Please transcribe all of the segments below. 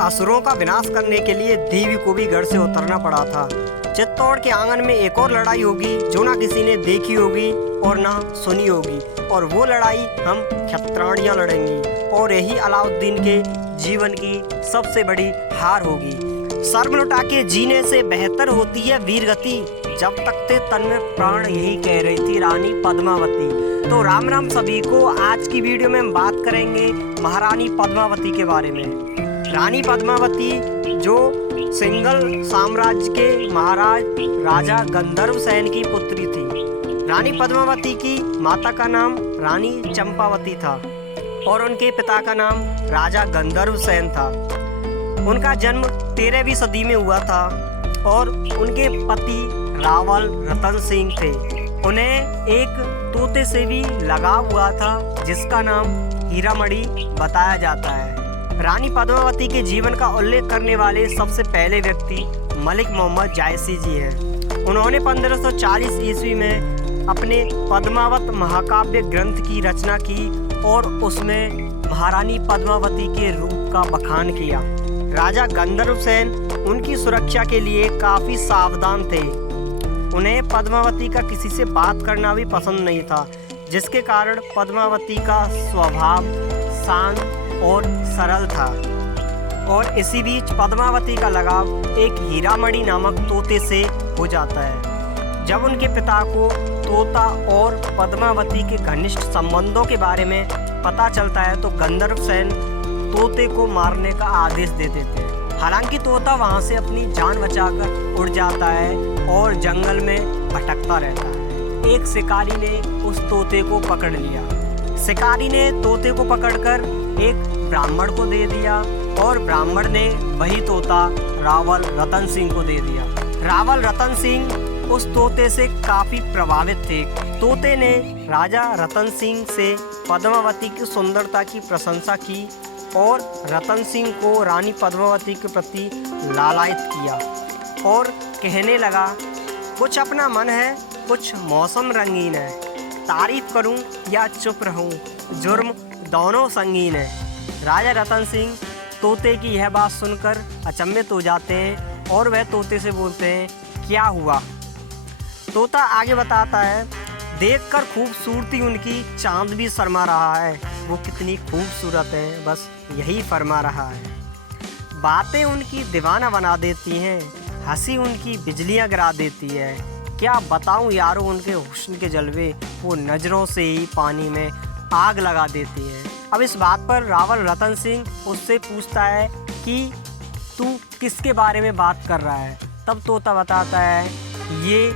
असुरों का विनाश करने के लिए देवी को भी गढ़ से उतरना पड़ा था। चित्तौड़ के आंगन में एक और लड़ाई होगी जो ना किसी ने देखी होगी और ना सुनी होगी, और वो लड़ाई हम क्षत्राणियाँ लड़ेंगी और यही अलाउद्दीन के जीवन की सबसे बड़ी हार होगी। शर्म लुटा के जीने से बेहतर होती है वीरगति, जब तक थे तन में प्राण, यही कह रही थी रानी पद्मावती। तो राम राम सभी को। आज की वीडियो में हम बात करेंगे महारानी पद्मावती के बारे में। रानी पद्मावती जो सिंघल साम्राज्य के महाराज राजा गंधर्व सेन की पुत्री थी। रानी पद्मावती की माता का नाम रानी चंपावती था और उनके पिता का नाम राजा गंधर्व सेन था। उनका जन्म 13वीं सदी में हुआ था और उनके पति रावल रतन सिंह थे। उन्हें एक तोते से भी लगाव हुआ था जिसका नाम हीरामणि बताया जाता है। रानी पद्मावती के जीवन का उल्लेख करने वाले सबसे पहले व्यक्ति मलिक मोहम्मद जायसी जी हैं। उन्होंने 1540 ईस्वी में अपने पद्मावत महाकाव्य ग्रंथ की रचना की और उसमें महारानी पद्मावती के रूप का बखान किया। राजा गंधर्व सेन उनकी सुरक्षा के लिए काफ़ी सावधान थे। उन्हें पद्मावती का किसी से बात करना भी पसंद नहीं था, जिसके कारण पद्मावती का स्वभाव शांत और सरल था। और इसी बीच पद्मावती का लगाव एक हीरामणि नामक तोते से हो जाता है। जब उनके पिता को तोता और पद्मावती के घनिष्ठ संबंधों के बारे में पता चलता है तो गंधर्व सेन तोते को मारने का आदेश दे देते हैं। हालांकि तोता वहां से अपनी जान बचाकर उड़ जाता है और जंगल में भटकता रहता है। एक शिकारी ने उस तोते को पकड़ लिया। शिकारी ने तोते को पकड़कर एक ब्राह्मण को दे दिया और ब्राह्मण ने वही तोता रावल रतन सिंह को दे दिया। रावल रतन सिंह उस तोते से काफ़ी प्रभावित थे। तोते ने राजा रतन सिंह से पद्मावती की सुंदरता की प्रशंसा की और रतन सिंह को रानी पद्मावती के प्रति लालायित किया और कहने लगा, कुछ अपना मन है, कुछ मौसम रंगीन है, तारीफ करूं या चुप रहूं, जुर्म दोनों संगीन है। राजा रतन सिंह तोते की यह बात सुनकर अचंभित हो जाते हैं और वह तोते से बोलते हैं, क्या हुआ? तोता आगे बताता है, देखकर खूबसूरती उनकी चांद भी शर्मा रहा है, वो कितनी खूबसूरत है, बस यही फरमा रहा है। बातें उनकी दीवाना बना देती हैं, हंसी उनकी बिजलियां गिरा देती है। क्या बताऊं यारों उनके हुस्न के जलवे, वो नज़रों से ही पानी में आग लगा देती है। अब इस बात पर रावल रतन सिंह उससे पूछता है कि तू किसके बारे में बात कर रहा है? तब तोता बताता है, ये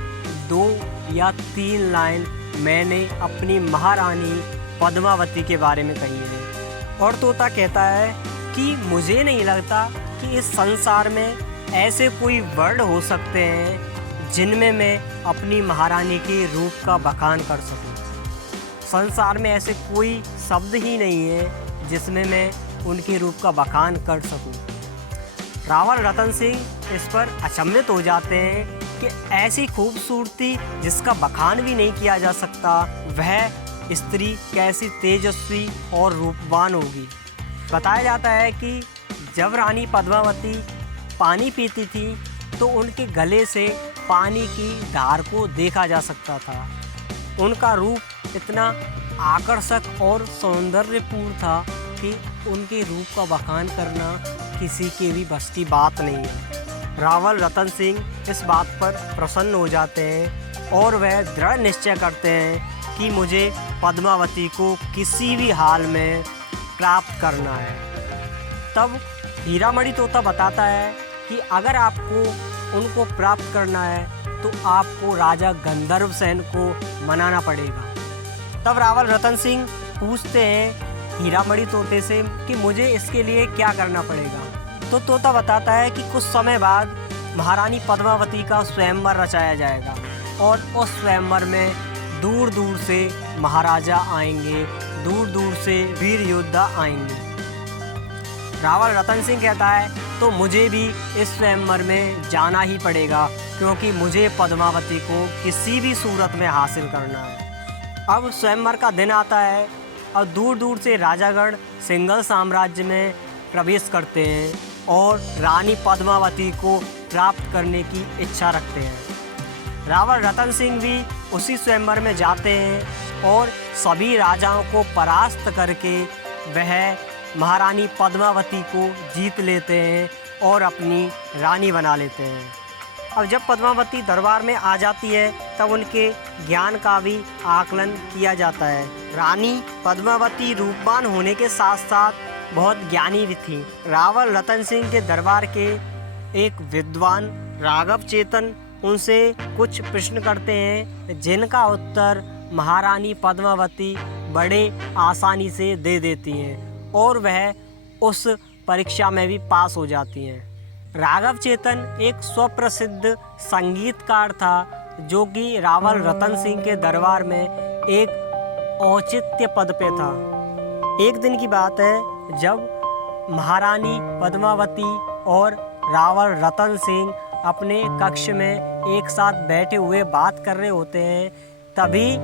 2 या 3 लाइन मैंने अपनी महारानी पद्मावती के बारे में कही है। और तोता कहता है कि मुझे नहीं लगता कि इस संसार में ऐसे कोई वर्ड हो सकते हैं जिनमें मैं अपनी महारानी के रूप का बखान कर सकूं। संसार में ऐसे कोई शब्द ही नहीं है जिसमें मैं उनके रूप का बखान कर सकूं। रावल रतन सिंह इस पर अचंभित हो जाते हैं कि ऐसी खूबसूरती जिसका बखान भी नहीं किया जा सकता, वह स्त्री कैसी तेजस्वी और रूपवान होगी। बताया जाता है कि जब रानी पद्मावती पानी पीती थी तो उनके गले से पानी की धार को देखा जा सकता था। उनका रूप इतना आकर्षक और सौंदर्यपूर्ण था कि उनके रूप का बखान करना किसी के भी बस की बात नहीं है। रावल रतन सिंह इस बात पर प्रसन्न हो जाते हैं और वह दृढ़ निश्चय करते हैं कि मुझे पद्मावती को किसी भी हाल में प्राप्त करना है। तब हीरामणि तोता बताता है कि अगर आपको उनको प्राप्त करना है तो आपको राजा गंधर्व सेन को मनाना पड़ेगा। तब रावल रतन सिंह पूछते हैं हीरामणि तोते से कि मुझे इसके लिए क्या करना पड़ेगा। तो तोता बताता है कि कुछ समय बाद महारानी पद्मावती का स्वयंवर रचाया जाएगा और उस स्वयंवर में दूर दूर से महाराजा आएंगे, दूर दूर से वीर योद्धा आएंगे। रावल रतन सिंह कहता है तो मुझे भी इस स्वयंवर में जाना ही पड़ेगा, क्योंकि मुझे पद्मावती को किसी भी सूरत में हासिल करना है। अब स्वयंवर का दिन आता है और दूर दूर से राजागण सिंघल साम्राज्य में प्रवेश करते हैं और रानी पद्मावती को प्राप्त करने की इच्छा रखते हैं। रावण रतन सिंह भी उसी स्वयंवर में जाते हैं और सभी राजाओं को परास्त करके वह महारानी पद्मावती को जीत लेते हैं और अपनी रानी बना लेते हैं। अब जब पद्मावती दरबार में आ जाती है तब उनके ज्ञान का भी आकलन किया जाता है। रानी पद्मावती रूपवान होने के साथ साथ बहुत ज्ञानी भी थी। रावण रतन सिंह के दरबार के एक विद्वान राघव चेतन उनसे कुछ प्रश्न करते हैं जिनका उत्तर महारानी पद्मावती बड़े आसानी से दे देती हैं और वह उस परीक्षा में भी पास हो जाती हैं। राघव चेतन एक सुप्रसिद्ध संगीतकार था जो कि रावण रतन सिंह के दरबार में एक औचित्य पद पे था। एक दिन की बात है जब महारानी पद्मावती और रावण रतन सिंह अपने कक्ष में एक साथ बैठे हुए बात कर रहे होते हैं, तभी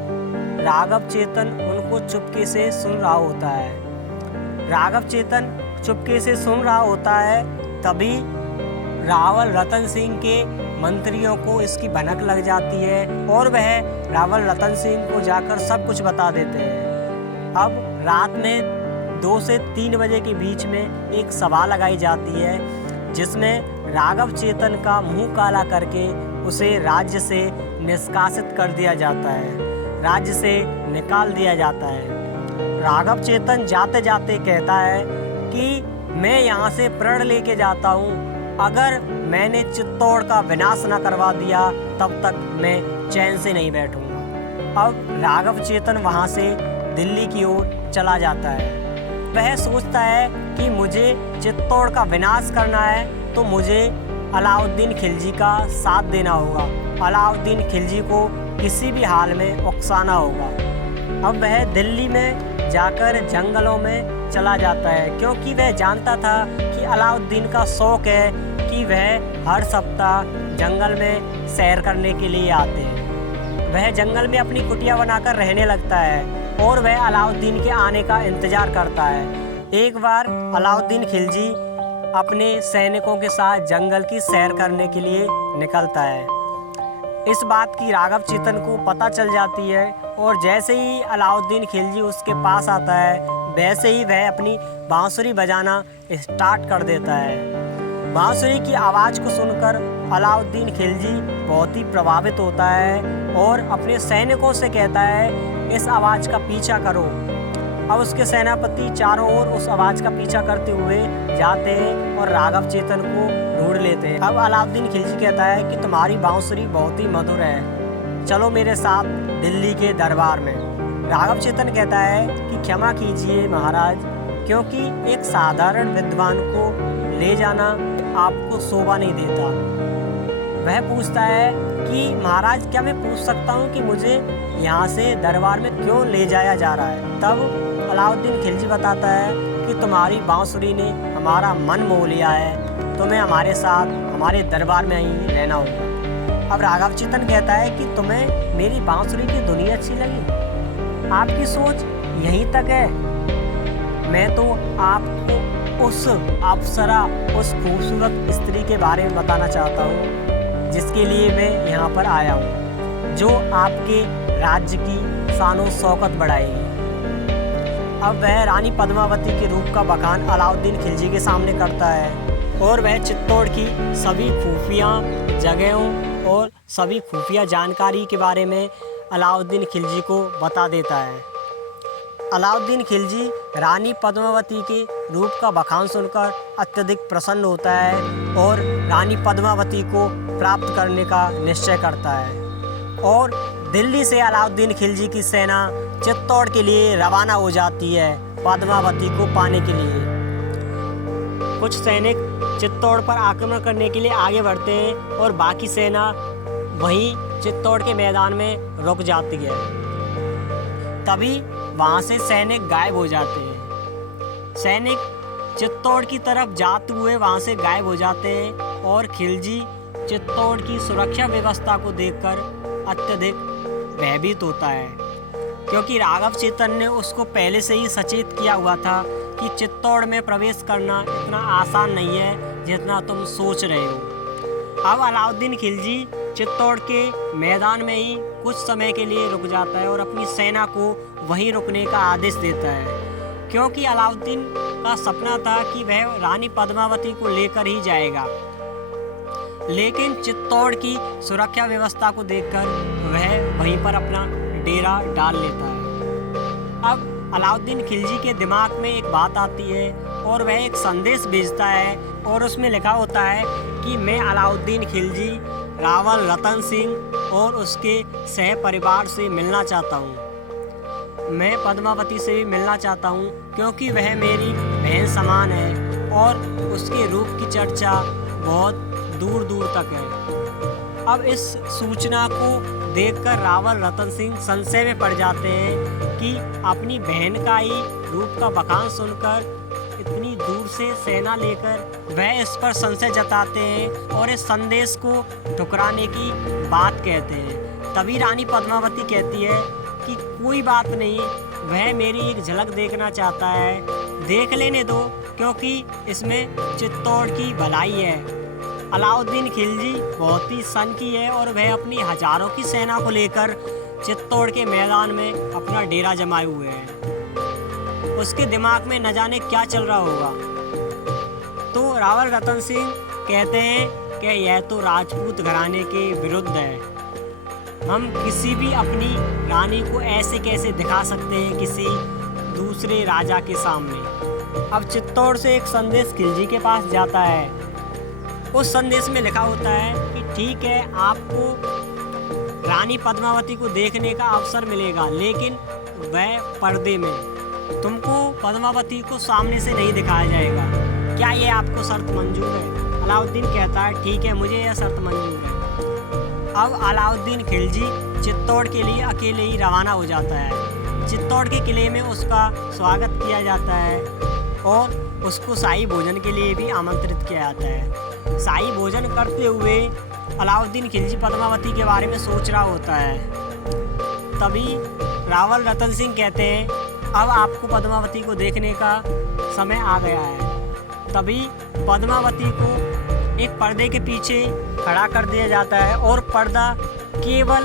राघव चेतन उनको चुपके से सुन रहा होता है। राघव चेतन चुपके से सुन रहा होता है, तभी रावण रतन सिंह के मंत्रियों को इसकी भनक लग जाती है और वह रावण रतन सिंह को जाकर सब कुछ बता देते हैं। अब रात में 2 से 3 बजे के बीच में एक सभा लगाई जाती है जिसमें राघव चेतन का मुंह काला करके उसे राज्य से निष्कासित कर दिया जाता है, राज्य से निकाल दिया जाता है। राघव चेतन जाते जाते कहता है कि मैं यहाँ से प्रण लेके जाता हूँ, अगर मैंने चित्तौड़ का विनाश न करवा दिया तब तक मैं चैन से नहीं बैठूंगा। अब राघव चेतन वहाँ से दिल्ली की ओर चला जाता है। वह सोचता है कि मुझे चित्तौड़ का विनाश करना है तो मुझे अलाउद्दीन खिलजी का साथ देना होगा, अलाउद्दीन खिलजी को किसी भी हाल में उकसाना होगा। अब वह दिल्ली में जाकर जंगलों में चला जाता है क्योंकि वह जानता था कि अलाउद्दीन का शौक है कि वह हर सप्ताह जंगल में सैर करने के लिए आते हैं। वह जंगल में अपनी कुटिया बनाकर रहने लगता है और वह अलाउद्दीन के आने का इंतज़ार करता है। एक बार अलाउद्दीन खिलजी अपने सैनिकों के साथ जंगल की सैर करने के लिए निकलता है। इस बात की राघव चेतन को पता चल जाती है और जैसे ही अलाउद्दीन खिलजी उसके पास आता है वैसे ही वह अपनी बांसुरी बजाना स्टार्ट कर देता है। बांसुरी की आवाज़ को सुनकर अलाउद्दीन खिलजी बहुत ही प्रभावित होता है और अपने सैनिकों से कहता है इस आवाज़ का पीछा करो। अब उसके सेनापति चारों ओर उस आवाज़ का पीछा करते हुए जाते हैं और राघव चेतन को ढूंढ लेते हैं। अब अलाउद्दीन खिलजी कहता है कि तुम्हारी बांसुरी बहुत ही मधुर है, चलो मेरे साथ दिल्ली के दरबार में। राघव चेतन कहता है कि क्षमा कीजिए महाराज, क्योंकि एक साधारण विद्वान को ले जाना आपको शोभा नहीं देता। वह पूछता है कि महाराज क्या मैं पूछ सकता हूँ कि मुझे यहाँ से दरबार में क्यों ले जाया जा रहा है? तब अलाउद्दीन खिलजी बताता है कि तुम्हारी बांसुरी ने हमारा मन मोह लिया है, तुम्हें हमारे साथ हमारे दरबार में ही रहना होगा। अब राघव चेतन कहता है कि तुम्हें मेरी बांसुरी की दुनिया अच्छी लगी, आपकी सोच यहीं तक है। मैं तो आपको उस अप्सरा, उस खूबसूरत स्त्री के बारे में बताना चाहता हूँ जिसके लिए मैं यहाँ पर आया हूँ, जो आपके राज्य की शानो शौकत बढ़ाएगी। अब वह रानी पद्मावती के रूप का बखान अलाउद्दीन खिलजी के सामने करता है और वह चित्तौड़ की सभी खुफिया जगहों और सभी खुफिया जानकारी के बारे में अलाउद्दीन खिलजी को बता देता है। अलाउद्दीन खिलजी रानी पद्मावती के रूप का बखान सुनकर अत्यधिक प्रसन्न होता है और रानी पद्मावती को प्राप्त करने का निश्चय करता है और दिल्ली से अलाउद्दीन खिलजी की सेना चित्तौड़ के लिए रवाना हो जाती है पद्मावती को पाने के लिए। कुछ सैनिक चित्तौड़ पर आक्रमण करने के लिए आगे बढ़ते हैं और बाकी सेना वहीं चित्तौड़ के मैदान में रुक जाती है। तभी वहाँ से सैनिक गायब हो जाते हैं। सैनिक चित्तौड़ की तरफ जाते हुए वहाँ से गायब हो जाते हैं और खिलजी चित्तौड़ की सुरक्षा व्यवस्था को देखकर अत्यधिक भयभीत होता है, क्योंकि राघव चेतन ने उसको पहले से ही सचेत किया हुआ था कि चित्तौड़ में प्रवेश करना इतना आसान नहीं है जितना तुम सोच रहे हो। अब अलाउद्दीन खिलजी चित्तौड़ के मैदान में ही कुछ समय के लिए रुक जाता है और अपनी सेना को वहीं रुकने का आदेश देता है, क्योंकि अलाउद्दीन का सपना था कि वह रानी पद्मावती को लेकर ही जाएगा। लेकिन चित्तौड़ की सुरक्षा व्यवस्था को देखकर वह वहीं पर अपना डेरा डाल लेता है। अब अलाउद्दीन खिलजी के दिमाग में एक बात आती है और वह एक संदेश भेजता है और उसमें लिखा होता है कि मैं अलाउद्दीन खिलजी रावल रतन सिंह और उसके सह परिवार से मिलना चाहता हूँ। मैं पद्मावती से भी मिलना चाहता हूँ क्योंकि वह मेरी बहन समान है और उसके रूप की चर्चा बहुत दूर दूर तक है। अब इस सूचना को देखकर रावल रतन सिंह संशय में पड़ जाते हैं कि अपनी बहन का ही रूप का बखान सुनकर इतनी दूर से सेना लेकर वह इस पर संशय जताते हैं और इस संदेश को ठुकराने की बात कहते हैं। तभी रानी पद्मावती कहती है कि कोई बात नहीं, वह मेरी एक झलक देखना चाहता है, देख लेने दो, क्योंकि इसमें चित्तौड़ की भलाई है। अलाउद्दीन खिलजी बहुत ही सन की है और वह अपनी हजारों की सेना को लेकर चित्तौड़ के मैदान में अपना डेरा जमाए हुए हैं। उसके दिमाग में न जाने क्या चल रहा होगा। तो रावल रतन सिंह कहते हैं कि यह तो राजपूत घराने के विरुद्ध है, हम किसी भी अपनी रानी को ऐसे कैसे दिखा सकते हैं किसी दूसरे राजा के सामने। अब चित्तौड़ से एक संदेश खिलजी के पास जाता है। उस संदेश में लिखा होता है कि ठीक है, आपको रानी पद्मावती को देखने का अवसर मिलेगा, लेकिन वह पर्दे में, तुमको पद्मावती को सामने से नहीं दिखाया जाएगा। क्या ये आपको शर्त मंजूर है? अलाउद्दीन कहता है ठीक है, मुझे यह शर्त मंजूर है। अब अलाउद्दीन खिलजी चित्तौड़ के लिए अकेले ही रवाना हो जाता है। चित्तौड़ के किले में उसका स्वागत किया जाता है और उसको शाही भोजन के लिए भी आमंत्रित किया जाता है। शाही भोजन करते हुए अलाउद्दीन खिलजी पद्मावती के बारे में सोच रहा होता है। तभी रावल रतन सिंह कहते हैं अब आपको पद्मावती को देखने का समय आ गया है। तभी पद्मावती को एक पर्दे के पीछे खड़ा कर दिया जाता है और पर्दा केवल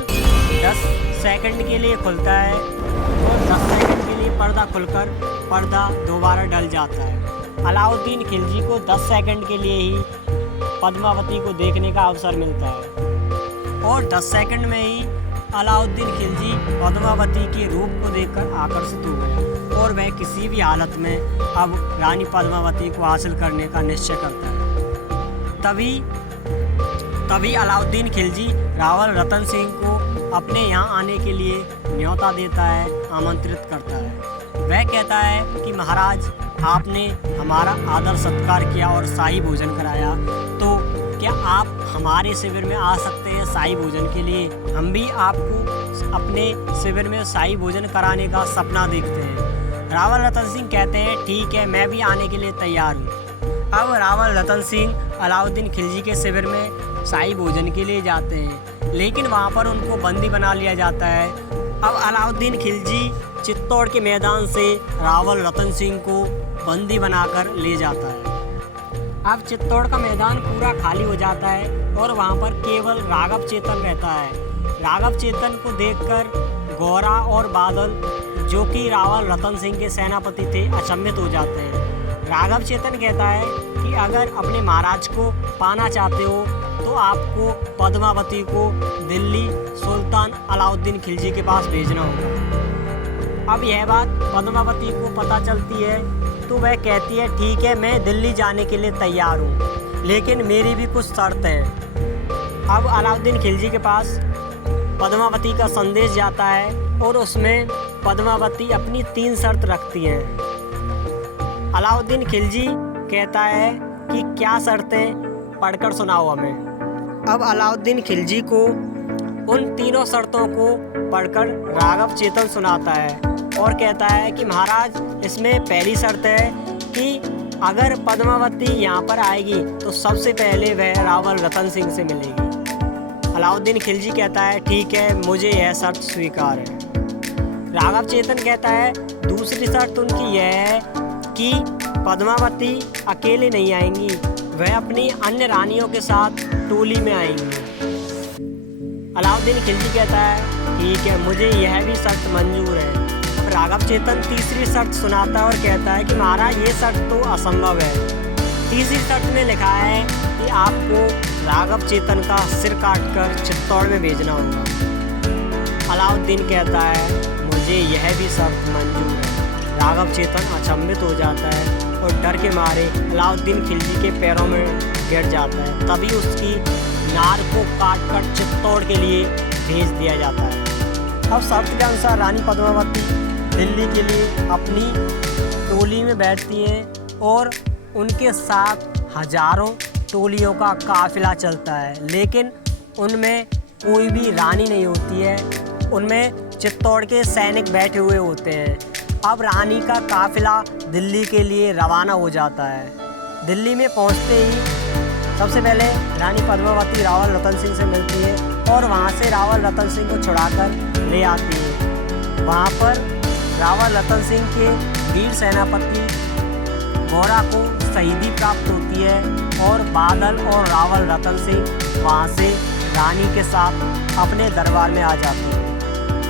10 सेकंड के लिए खुलता है और 10 सेकंड के लिए पर्दा खुलकर पर्दा दोबारा ढल जाता है। अलाउद्दीन खिलजी को 10 सेकंड के लिए ही पद्मावती को देखने का अवसर मिलता है और 10 सेकंड में ही अलाउद्दीन खिलजी पद्मावती के रूप को देखकर आकर्षित हो गया और वह किसी भी हालत में अब रानी पद्मावती को हासिल करने का निश्चय करता है। तभी अलाउद्दीन खिलजी रावल रतन सिंह को अपने यहाँ आने के लिए न्योता देता है, आमंत्रित करता है। वह कहता है कि महाराज, आपने हमारा आदर सत्कार किया और शाही भोजन कराया, तो क्या आप हमारे शिविर में आ सकते हैं शाही भोजन के लिए? हम भी आपको अपने शिविर में शाही भोजन कराने का सपना देखते हैं। रावल रतन सिंह कहते हैं ठीक है, मैं भी आने के लिए तैयार हूँ। अब रावल रतन सिंह अलाउद्दीन खिलजी के शिविर में शाही भोजन के लिए जाते हैं, लेकिन वहाँ पर उनको बंदी बना लिया जाता है। अब अलाउद्दीन खिलजी चित्तौड़ के मैदान से रावल रतन सिंह को बंदी बनाकर ले जाता है। अब चित्तौड़ का मैदान पूरा खाली हो जाता है और वहाँ पर केवल राघव चेतन रहता है। राघव चेतन को देखकर गौरा और बादल, जो कि रावल रतन सिंह के सेनापति थे, अचंभित हो जाते हैं। राघव चेतन कहता है कि अगर अपने महाराज को पाना चाहते हो तो आपको पद्मावती को दिल्ली सुल्तान अलाउद्दीन खिलजी के पास भेजना होगा। अब यह बात पद्मावती को पता चलती है तो वह कहती है ठीक है, मैं दिल्ली जाने के लिए तैयार हूँ, लेकिन मेरी भी कुछ शर्त है। अब अलाउद्दीन खिलजी के पास पद्मावती का संदेश जाता है और उसमें पद्मावती अपनी 3 शर्त रखती हैं। अलाउद्दीन खिलजी कहता है कि क्या शर्तें, पढ़कर सुनाओ हमें। अब अलाउद्दीन खिलजी को उन तीनों शर्तों को पढ़कर राघव चेतन सुनाता है और कहता है कि महाराज, इसमें पहली शर्त है कि अगर पद्मावती यहाँ पर आएगी तो सबसे पहले वह रावल रतन सिंह से मिलेगी। अलाउद्दीन खिलजी कहता है ठीक है, मुझे यह शर्त स्वीकार है। राघव चेतन कहता है दूसरी शर्त उनकी यह है कि पद्मावती अकेले नहीं आएंगी, वह अपनी अन्य रानियों के साथ टोली में आएंगी। अलाउद्दीन खिलजी कहता है ठीक है, मुझे यह भी शर्त मंजूर है। अब राघव चेतन तीसरी शर्त सुनाता है और कहता है कि महाराज ये शर्त तो असंभव है। तीसरी शर्त में लिखा है कि आपको राघव चेतन का सिर काटकर चित्तौड़ में भेजना होगा। अलाउद्दीन कहता है मुझे यह भी शर्त मंजूर है। राघव चेतन अचंभित हो जाता है और डर के मारे अलाउद्दीन खिलजी के पैरों में गिर जाता है। तभी उसकी नार को काटकर चित्तौड़ के लिए भेज दिया जाता है। अब शर्त के अनुसार रानी पद्मावती दिल्ली के लिए अपनी टोली में बैठती हैं और उनके साथ हजारों टोलियों का काफिला चलता है, लेकिन उनमें कोई भी रानी नहीं होती है। उनमें चित्तौड़ के सैनिक बैठे हुए होते हैं। अब रानी का काफिला दिल्ली के लिए रवाना हो जाता है। दिल्ली में पहुंचते ही सबसे पहले रानी पद्मावती रावल रतन सिंह से मिलती है और वहां से रावल रतन सिंह को छुड़ाकर ले आती है। वहां पर रावल रतन सिंह के वीर सेनापति गौरा को शहीदी प्राप्त होती है और बादल और रावल रतन सिंह वहां से रानी के साथ अपने दरबार में आ जाते हैं।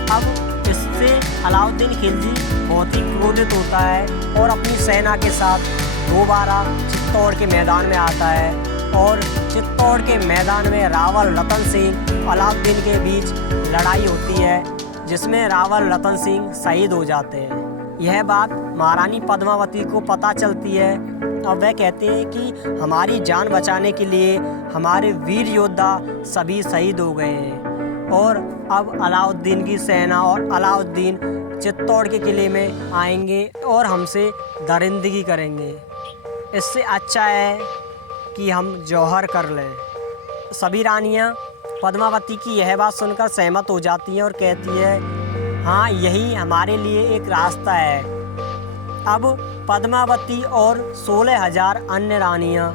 अब इससे अलाउद्दीन खिलजी बहुत ही क्रोधित होता है और अपनी सेना के साथ दोबारा चित्तौड़ के मैदान में आता है और चित्तौड़ के मैदान में रावल रतन सिंह अलाउद्दीन के बीच लड़ाई होती है, जिसमें रावल रतन सिंह शहीद हो जाते हैं। यह बात महारानी पद्मावती को पता चलती है। अब वह कहते हैं कि हमारी जान बचाने के लिए हमारे वीर योद्धा सभी शहीद हो गए हैं और अब अलाउद्दीन की सेना और अलाउद्दीन चित्तौड़ के किले में आएंगे और हमसे दरिंदगी करेंगे। इससे अच्छा है कि हम जौहर कर लें। सभी रानियां पद्मावती की यह बात सुनकर सहमत हो जाती हैं और कहती है हाँ, यही हमारे लिए एक रास्ता है। अब पद्मावती और 16,000 अन्य रानियां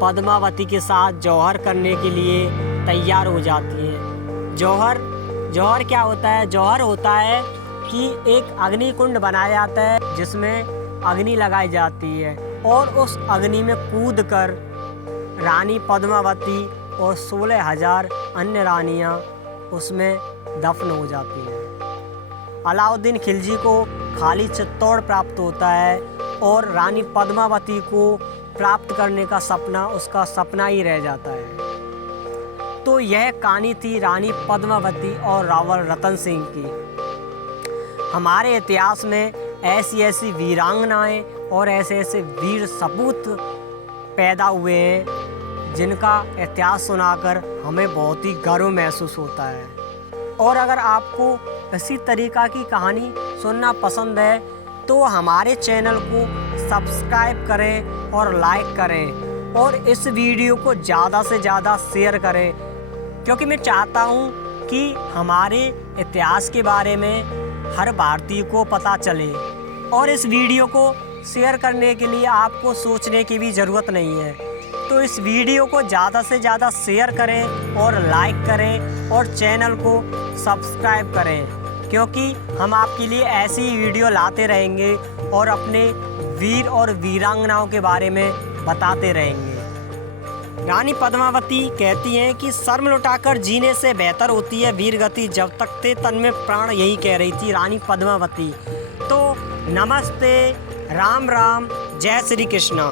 पद्मावती के साथ जौहर करने के लिए तैयार हो जाती हैं। जौहर क्या होता है? जौहर होता है कि एक अग्नि कुंड बनाया जाता है जिसमें अग्नि लगाई जाती है और उस अग्नि में कूदकर रानी पद्मावती और 16,000 अन्य रानियां उसमें दफन हो जाती हैं। अलाउद्दीन खिलजी को खाली चित्तौड़ प्राप्त होता है और रानी पद्मावती को प्राप्त करने का सपना उसका सपना ही रह जाता है। तो यह कहानी थी रानी पद्मावती और रावल रतन सिंह की। हमारे इतिहास में ऐसी ऐसी वीरांगनाएं और ऐसे ऐसे वीर सपूत पैदा हुए हैं जिनका इतिहास सुनाकर हमें बहुत ही गर्व महसूस होता है। और अगर आपको इसी तरीक़ा की कहानी सुनना पसंद है तो हमारे चैनल को सब्सक्राइब करें और लाइक करें और इस वीडियो को ज़्यादा से ज़्यादा शेयर करें, क्योंकि मैं चाहता हूँ कि हमारे इतिहास के बारे में हर भारतीय को पता चले। और इस वीडियो को शेयर करने के लिए आपको सोचने की भी ज़रूरत नहीं है। तो इस वीडियो को ज़्यादा से ज़्यादा शेयर करें और लाइक करें और चैनल को सब्सक्राइब करें, क्योंकि हम आपके लिए ऐसी ही वीडियो लाते रहेंगे और अपने वीर और वीरांगनाओं के बारे में बताते रहेंगे। रानी पद्मावती कहती हैं कि शर्म लुटाकर जीने से बेहतर होती है वीर गति, जब तक थे तन में प्राण, यही कह रही थी रानी पद्मावती। तो नमस्ते, राम राम, जय श्री कृष्ण।